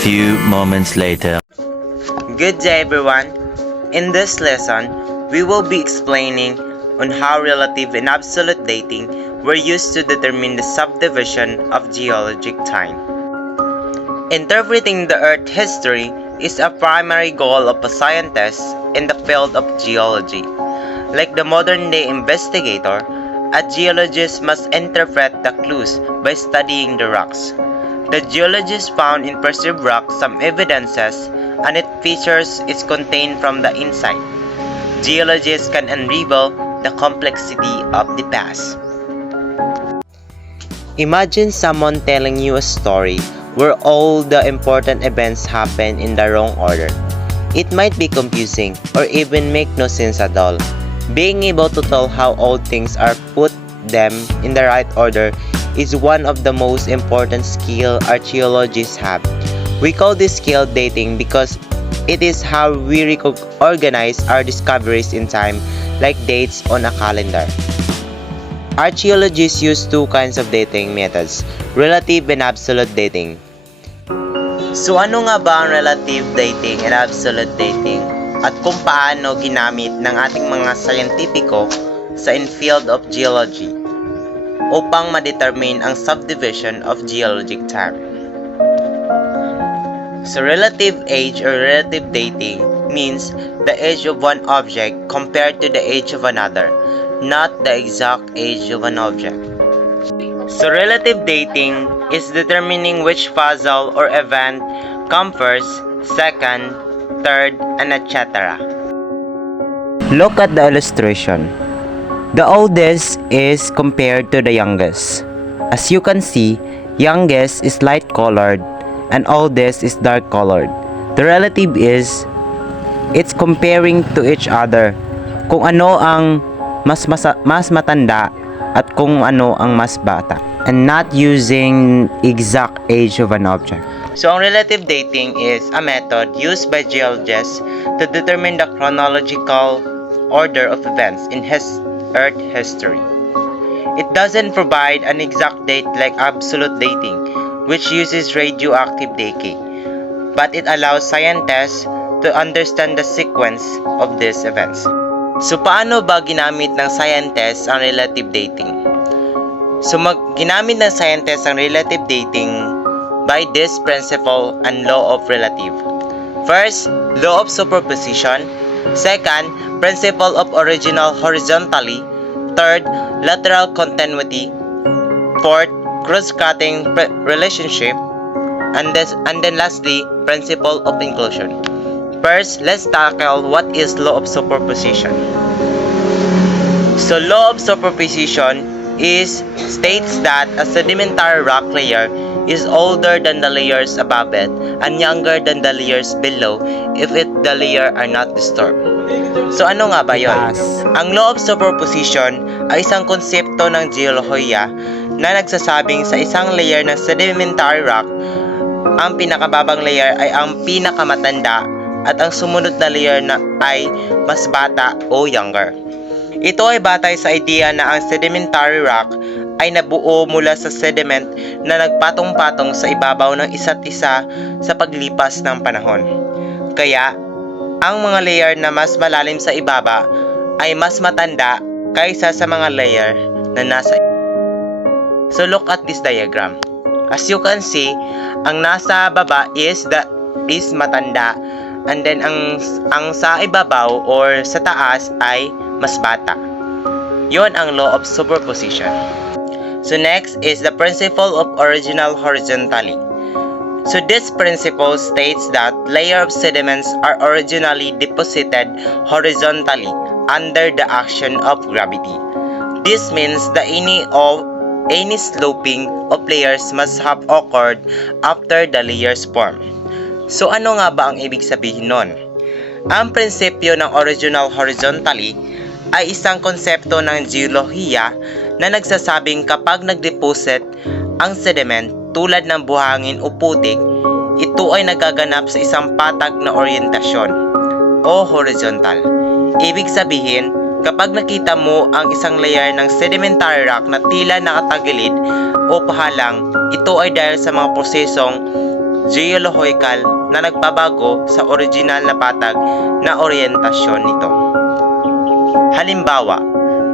few moments later. Good day everyone. In this lesson, we will be explaining on how relative and absolute dating were used to determine the subdivision of geologic time. Interpreting the Earth history is a primary goal of a scientist in the field of geology. Like the modern-day investigator, a geologist must interpret the clues by studying the rocks. The geologist found in preserved rocks some evidences, and its features is contained from the inside. Geologists can unravel the complexity of the past. Imagine someone telling you a story where all the important events happen in the wrong order. It might be confusing or even make no sense at all. Being able to tell how all things are put them in the right order is one of the most important skills archaeologists have. We call this skill dating because it is how we organize our discoveries in time, like dates on a calendar. Archaeologists use two kinds of dating methods, relative and absolute dating. So ano nga ba ang relative dating and absolute dating? At kung paano ginamit ng ating mga scientifico sa field of geology upang ma-determine ang subdivision of geologic time. So relative age or relative dating means the age of one object compared to the age of another, not the exact age of an object. So relative dating is determining which fossil or event come first, second, third, and etc. Look at the illustration. The oldest is compared to the youngest. As you can see, youngest is light colored and oldest is dark colored. The relative is it's comparing to each other kung ano ang mas matanda at kung ano ang mas bata, and not using exact age of an object. So, ang relative dating is a method used by geologists to determine the chronological order of events in Earth history. It doesn't provide an exact date like absolute dating, which uses radioactive decay, but it allows scientists to understand the sequence of these events. So, paano ba ginamit ng scientists ang relative dating? So, ginamit ng scientists ang relative dating by this principle and law of relative. First, law of superposition. Second, principle of original horizontally. Third, lateral continuity. Fourth, cross-cutting relationship. And then lastly, principle of inclusion. First, let's tackle what is law of superposition. So, law of superposition states that a sedimentary rock layer is older than the layers above it and younger than the layers below if the layer are not disturbed. So, ano nga ba yun? Ang law of superposition ay isang konsepto ng geolohiya na nagsasabing sa isang layer ng sedimentary rock, ang pinakababang layer ay ang pinakamatanda at ang sumunod na layer ay mas bata o younger. Ito ay batay sa idea na ang sedimentary rock ay nabuo mula sa sediment na nagpatong-patong sa ibabaw ng isa't isa sa paglipas ng panahon. Kaya, ang mga layer na mas malalim sa ibaba ay mas matanda kaysa sa mga layer na nasa. So look at this diagram. As you can see, ang nasa baba is matanda, and then ang sa ibabaw or sa taas ay mas bata. Yon ang law of superposition. So next is the principle of original horizontally. So this principle states that layers of sediments are originally deposited horizontally under the action of gravity. This means that any sloping of layers must have occurred after the layers form. So ano nga ba ang ibig sabihin nun? Ang prinsipyo ng original horizontally ay isang konsepto ng geolohiya na nagsasabing kapag nagdeposit ang sediment tulad ng buhangin o putik, ito ay nagaganap sa isang patag na oryentasyon o horizontal. Ibig sabihin, kapag nakita mo ang isang layer ng sedimentary rock na tila nakatagilid o pahalang, ito ay dahil sa mga prosesong geological na nagbabago sa original na patag na oryentasyon nito. Halimbawa,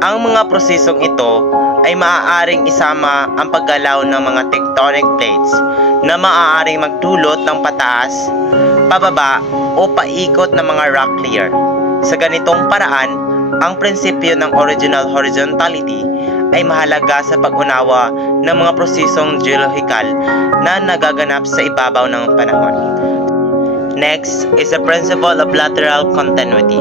ang mga prosesong ito ay maaaring isama ang paggalaw ng mga tectonic plates na maaaring magdulot ng pataas, pababa o paikot ng mga rock layer. Sa ganitong paraan, ang prinsipyo ng original horizontality ay mahalaga sa pag-unawa ng mga prosesong geological na nagaganap sa ibabaw ng panahon. Next is the principle of lateral continuity.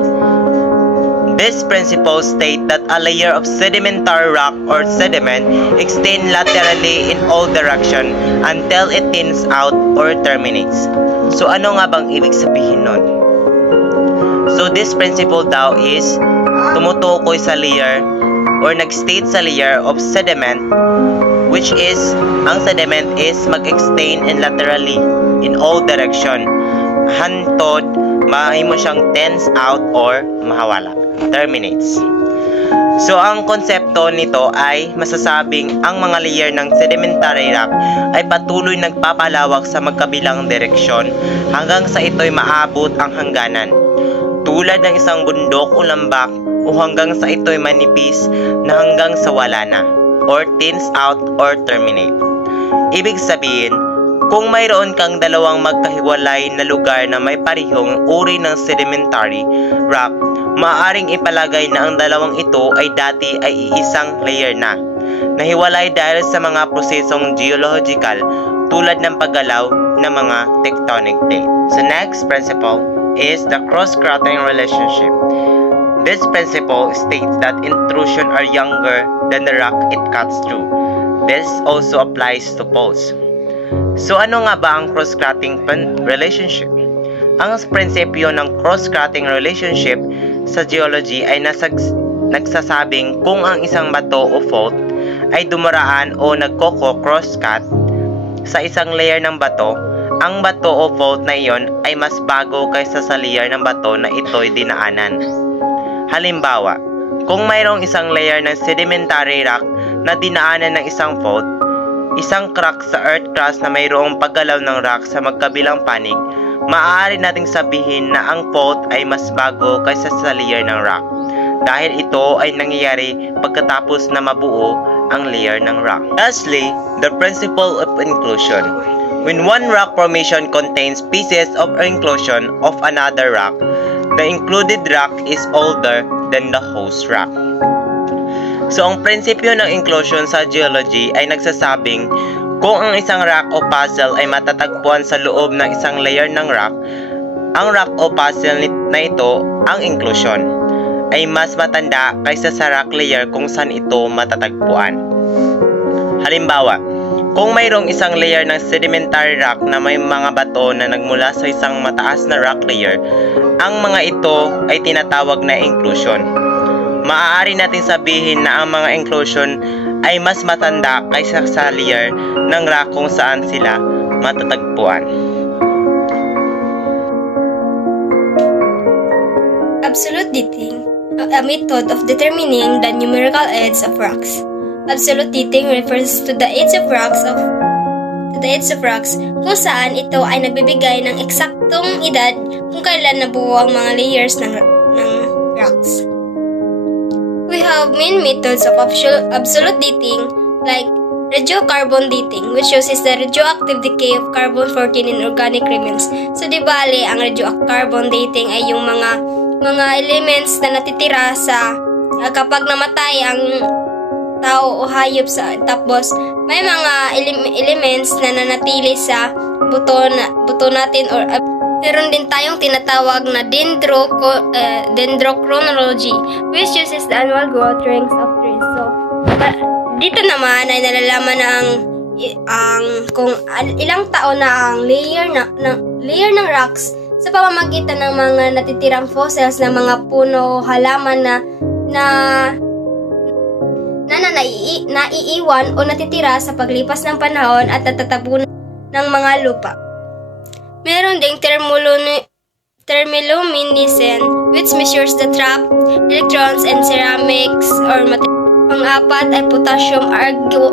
This principle states that a layer of sedimentary rock or sediment extends laterally in all directions until it thins out or terminates. So ano nga bang ibig sabihin nun? So this principle daw is tumutukoy sa layer or nag-state sa layer of sediment, which is ang sediment is mag-extend in laterally in all direction hantod mahimo siyang thins out or mahawala, terminates. So ang konsepto nito ay masasabing ang mga layer ng sedimentary rock ay patuloy nagpapalawak sa magkabilang direksyon hanggang sa ito'y maabot ang hangganan, tulad ng isang bundok o lambak, o hanggang sa ito'y manipis na hanggang sa wala na, or thins out or terminate. Ibig sabihin, kung mayroon kang dalawang magkahiwalay na lugar na may parehong uri ng sedimentary rock, maaaring ipalagay na ang dalawang ito ay dati ay iisang layer na, nahiwalay dahil sa mga prosesong geological tulad ng paggalaw ng mga tectonic plate. So next principle is the cross-cutting relationship. This principle states that intrusion are younger than the rock it cuts through. This also applies to poles. So ano nga ba ang cross-cutting relationship? Ang prinsipyo ng cross-cutting relationship sa geology ay nagsasabing kung ang isang bato o fault ay dumaraan o nagkoko-cross-cut sa isang layer ng bato, ang bato o fault na iyon ay mas bago kaysa sa layer ng bato na ito'y dinaanan. Halimbawa, kung mayroong isang layer ng sedimentary rock na dinaanan ng isang fault, isang crack sa earth crust na mayroong paggalaw ng rock sa magkabilang panig, maaari nating sabihin na ang fault ay mas bago kaysa sa layer ng rock, dahil ito ay nangyayari pagkatapos na mabuo ang layer ng rock. Lastly, the principle of inclusion. When one rock formation contains pieces of inclusion of another rock, the included rock is older than the host rock. So, ang prinsipyo ng inclusion sa geology ay nagsasabing kung ang isang rock o puzzle ay matatagpuan sa loob ng isang layer ng rock, ang rock o puzzle na ito, ang inclusion, ay mas matanda kaysa sa rock layer kung saan ito matatagpuan. Halimbawa, kung mayroong isang layer ng sedimentary rock na may mga bato na nagmula sa isang mataas na rock layer, ang mga ito ay tinatawag na inclusion. Maaari nating sabihin na ang mga inclusion ay mas matanda kaysa sa layer ng rock kung saan sila matatagpuan. Absolute dating, a method of determining the numerical age of rocks. Absolute dating refers to the age of rocks kung saan ito ay nagbibigay ng eksaktong edad kung kailan nabuo ang mga layers ng rocks. We have main methods of absolute dating like radiocarbon dating, which uses the radioactive decay of carbon-14 in organic remains. So di bale, ang radiocarbon dating ay yung mga elements na natitira sa kapag namatay ang tao o hayop sa tapos may mga elements na nanatili sa buto natin or meron din tayong tinatawag na dendrochronology, which uses the annual growth rates of trees. So, dito naman ay nalalaman na ang kung ilang taon na ang layer ng rocks sa pamamagitan ng mga natitirang fossils ng mga puno o halaman na naiiwan o natitira sa paglipas ng panahon at natatabunan ng mga lupa. Meron ding thermoluminescent, which measures the trapped electrons in ceramics or materials. Pang-apat ay potassium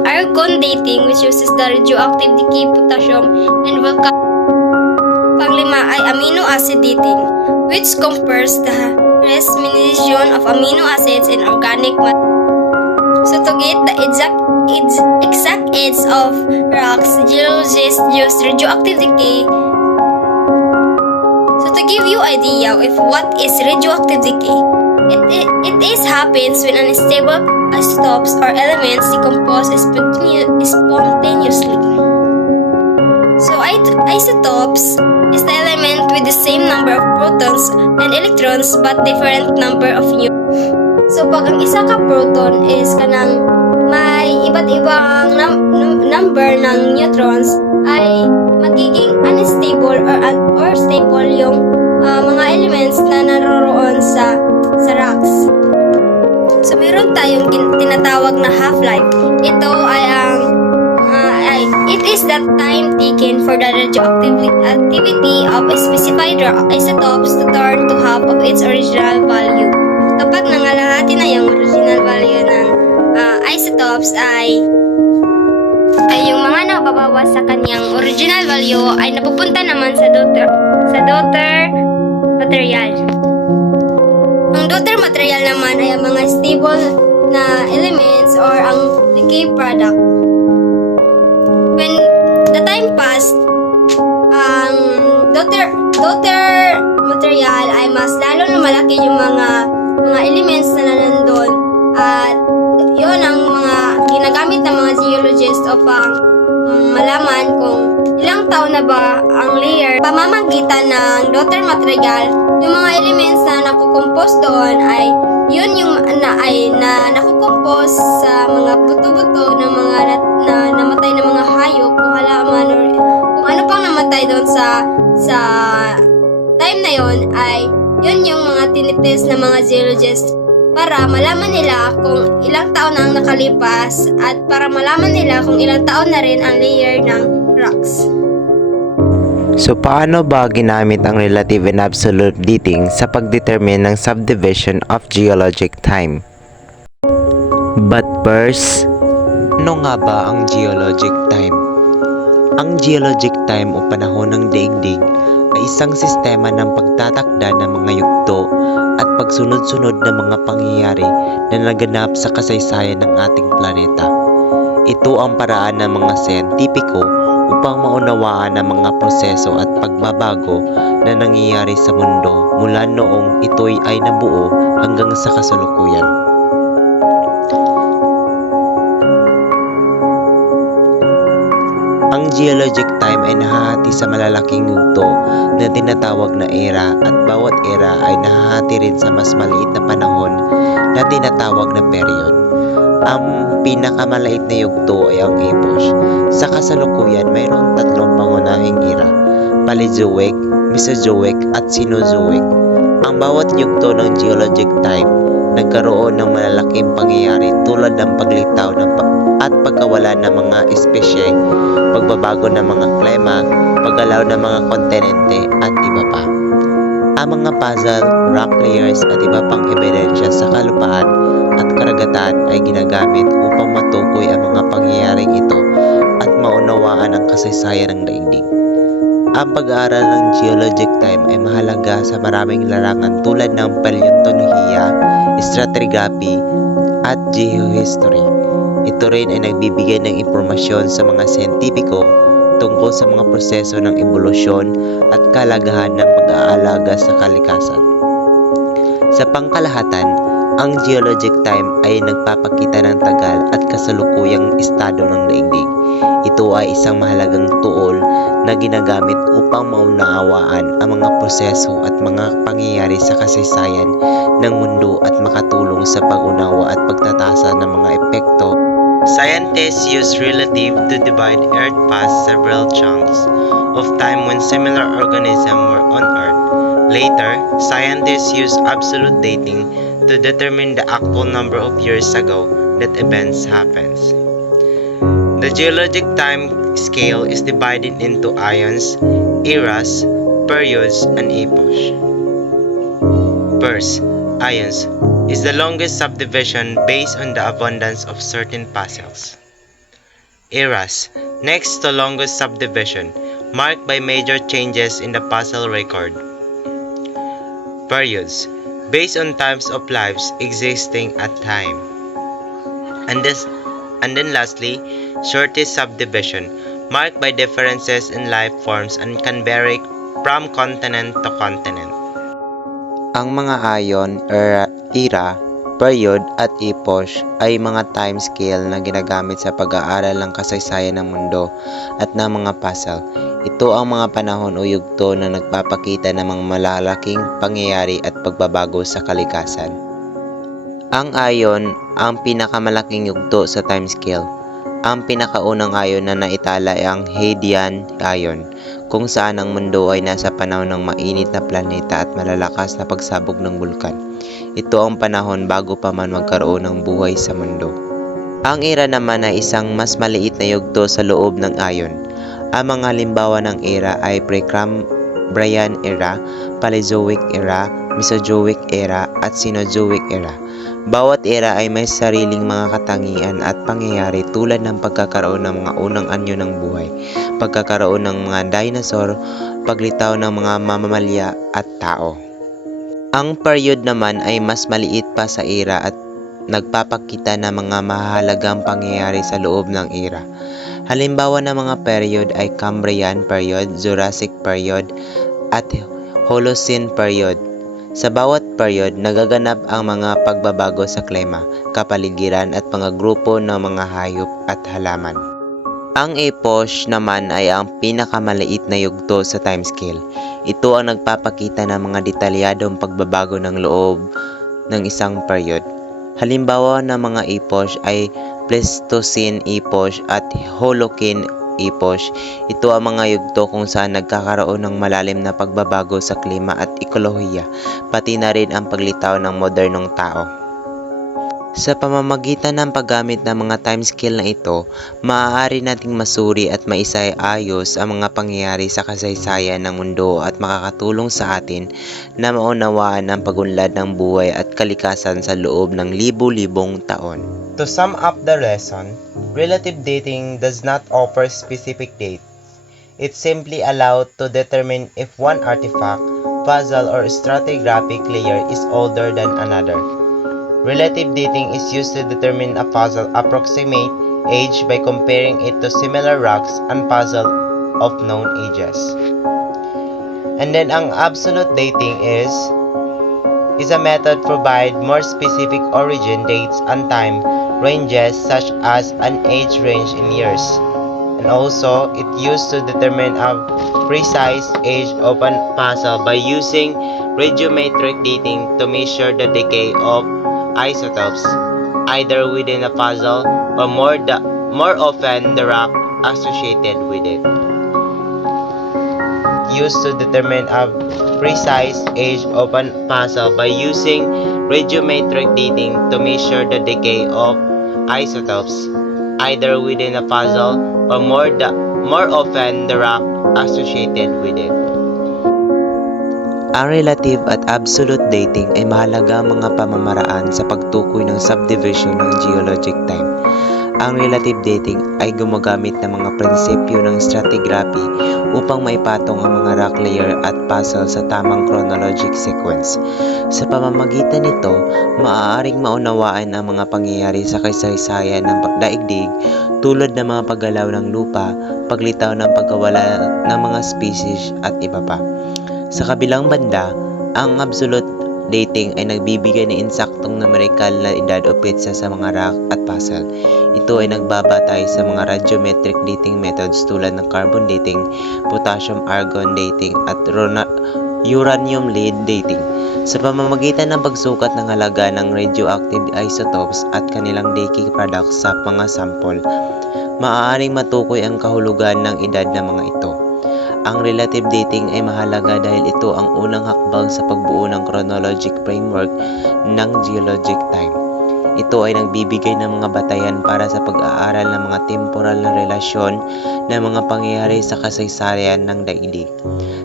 argon dating, which uses the radioactive decay potassium and panglima ay amino acid dating, which compares the resmination of amino acids in organic matter. So to get the exact age of rocks, geologists use radioactive decay. So to give you idea of what is radioactive decay, it is happens when unstable isotopes or elements decompose spontaneously. So isotopes is the element with the same number of protons and electrons but different number of neutrons. So pag ang isa ka proton is kanang may iba't ibang number ng neutrons, ay magiging unstable or stable yung mga elements na naroroon sa rocks. So meron tayong tinatawag na half-life. Ito ay it is the time taken for the radioactivity of a specified rock isotopes to turn to half of its original value. Kapag nangalahati na yung original value ng isotopes ay yung mga nababawas sa kanyang original value ay napupunta naman sa daughter material. Ang daughter material naman ay ang mga stable na elements or ang decay product. When the time passed, ang daughter material ay mas lalo na malaki yung mga elements na nandun, at yun ang mga ginagamit ng mga geologists upang malaman kung ilang taon na ba ang layer. Pamamagitan ng daughter material, yung mga elements na nakukompose doon ay yun yung na nakukompose sa mga buto-buto ng mga namatay na mga hayop o halaman or kung ano pang namatay doon sa time na yon, ay yun yung mga tinitest ng mga geologists para malaman nila kung ilang taon na ang nakalipas at para malaman nila kung ilang taon na rin ang layer ng rocks. So paano ba ginamit ang relative and absolute dating sa pagdetermine ng subdivision of geologic time? But first, ano nga ba ang geologic time? Ang geologic time o panahon ng daigdig ay isang sistema ng pagtatakda ng mga yugto at pagsunod-sunod ng mga pangyayari na naganap sa kasaysayan ng ating planeta. Ito ang paraan ng mga siyentipiko upang maunawaan ang mga proseso at pagbabago na nangyayari sa mundo mula noong ito'y ay nabuo hanggang sa kasalukuyan. Ang geologic time ay nahahati sa malalaking yugto na tinatawag na era, at bawat era ay nahahati rin sa mas maliit na panahon na tinatawag na period. Ang pinakamaliit na yugto ay ang epoch. Sa kasalukuyan, mayroong tatlong pangunahing era: Paleozoic, Mesozoic at Cenozoic. Ang bawat yugto ng geologic time nagkaroon ng malalaking pangyayari tulad ng paglitaw at pagkawala ng mga espesye, pagbabago ng mga klima, paggalaw ng mga kontinente at iba pa. Ang mga puzzle, rock layers at iba pang ebidensya sa kalupaan at karagatan ay ginagamit upang matukoy ang mga pangyayaring ito at maunawaan ang kasaysayan ng daigdig. Ang pag-aaral ng geologic time ay mahalaga sa maraming larangan tulad ng paleontolohiya, stratigraphy at geohistory. Ito rin ay nagbibigay ng impormasyon sa mga siyentipiko tungkol sa mga proseso ng ebolusyon at kalagahan ng pag-aalaga sa kalikasan. Sa pangkalahatan, ang geologic time ay nagpapakita ng tagal at kasalukuyang estado ng daigdig. Ito ay isang mahalagang tuol na ginagamit upang maunawaan ang mga proseso at mga pangyayari sa kasaysayan ng mundo at makatulong sa pag-unawa at pagtatasa ng mga epekto. Scientists use relative to divide Earth past several chunks of time when similar organisms were on Earth. Later, scientists use absolute dating to determine the actual number of years ago that events happens. The geologic time scale is divided into eons, eras, periods, and epochs. First, eons is the longest subdivision based on the abundance of certain fossils. Eras, next to longest subdivision, marked by major changes in the fossil record. Periods, based on times of lives existing at time. And then lastly, shortest subdivision, marked by differences in life forms and can vary from continent to continent. Ang mga ayon, era, period at epoch ay mga time scale na ginagamit sa pag-aaral ng kasaysayan ng mundo at ng mga puzzle. Ito ang mga panahon o yugto na nagpapakita ng mga malalaking pangyayari at pagbabago sa kalikasan. Ang ayon ang pinakamalaking yugto sa time scale. Ang pinakaunang ayon na naitala ay ang Hadean Ayon, kung saan ang mundo ay nasa panahon ng mainit na planeta at malalakas na pagsabog ng bulkan. Ito ang panahon bago pa man magkaroon ng buhay sa mundo. Ang era naman ay isang mas maliit na yugto sa loob ng ayon. Ang mga halimbawa ng era ay Precambrian era, Paleozoic era, Mesozoic era, at Cenozoic era. Bawat era ay may sariling mga katangian at pangyayari tulad ng pagkakaroon ng mga unang anyo ng buhay, pagkakaroon ng mga dinosaur, paglitaw ng mga mamamalya at tao. Ang period naman ay mas maliit pa sa era at nagpapakita ng mga mahalagang pangyayari sa loob ng era. Halimbawa ng mga period ay Cambrian period, Jurassic period, at Holocene period. Sa bawat period, nagaganap ang mga pagbabago sa klima, kapaligiran at mga grupo ng mga hayop at halaman. Ang epoch naman ay ang pinakamaliit na yugto sa timescale. Ito ang nagpapakita ng mga detalyadong pagbabago ng loob ng isang period. Halimbawa ng mga epoch ay Pleistocene epoch at Holocene epoch. Ito ang mga yugto kung saan nagkakaroon ng malalim na pagbabago sa klima at ekolohiya, pati na rin ang paglitaw ng modernong tao. Sa pamamagitan ng paggamit ng mga timescale na ito, maaari nating masuri at maisayayos ang mga pangyayari sa kasaysayan ng mundo at makakatulong sa atin na maunawaan ang pagunlad ng buhay at kalikasan sa loob ng libu-libong taon. To sum up the lesson, relative dating does not offer specific dates. It simply allows to determine if one artifact, puzzle, or stratigraphic layer is older than another. Relative dating is used to determine a puzzle approximate age by comparing it to similar rocks and puzzle of known ages. And then ang absolute dating is a method provide more specific origin dates and time ranges such as an age range in years. And also, it used to determine a precise age of a puzzle by using radiometric dating to measure the decay of isotopes, either within a puzzle or more often the rock associated with it. Used to determine a precise age of a puzzle by using radiometric dating to measure the decay of isotopes, either within a puzzle or more often the rock associated with it. Ang relative at absolute dating ay mahalaga mga pamamaraan sa pagtukoy ng subdivision ng geologic time. Ang relative dating ay gumagamit ng mga prinsipyo ng stratigraphy upang maipatong ang mga rock layer at puzzle sa tamang chronologic sequence. Sa pamamagitan nito, maaaring maunawaan ang mga pangyayari sa kasaysayan ng daigdig tulad ng mga paggalaw ng lupa, paglitaw ng pagkawala ng mga species at iba pa. Sa kabilang banda, ang absolute dating ay nagbibigay ng insaktong numerikal na edad o petsa sa mga rock at puzzle. Ito ay nagbabatay sa mga radiometric dating methods tulad ng carbon dating, potassium-argon dating at uranium lead dating. Sa pamamagitan ng pagsukat ng halaga ng radioactive isotopes at kanilang decay products sa mga sample, maaaring matukoy ang kahulugan ng edad ng mga ito. Ang relative dating ay mahalaga dahil ito ang unang hakbang sa pagbuo ng chronologic framework ng geologic time. Ito ay nagbibigay ng mga batayan para sa pag-aaral ng mga temporal na relasyon ng mga pangyayari sa kasaysayan ng daigdig.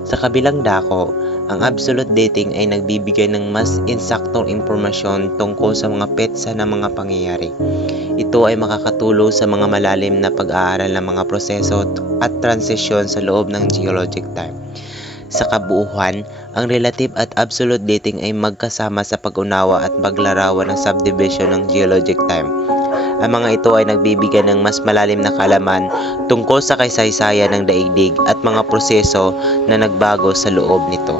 Sa kabilang dako, ang absolute dating ay nagbibigay ng mas insaktong impormasyon tungkol sa mga petsa ng mga pangyayari. Ito ay makakatulong sa mga malalim na pag-aaral ng mga proseso at transisyon sa loob ng geologic time. Sa kabuuan, ang relative at absolute dating ay magkasama sa pag-unawa at paglarawan ng subdivision ng geologic time. Ang mga ito ay nagbibigay ng mas malalim na kaalaman tungkol sa kasaysayan ng daigdig at mga proseso na nagbago sa loob nito.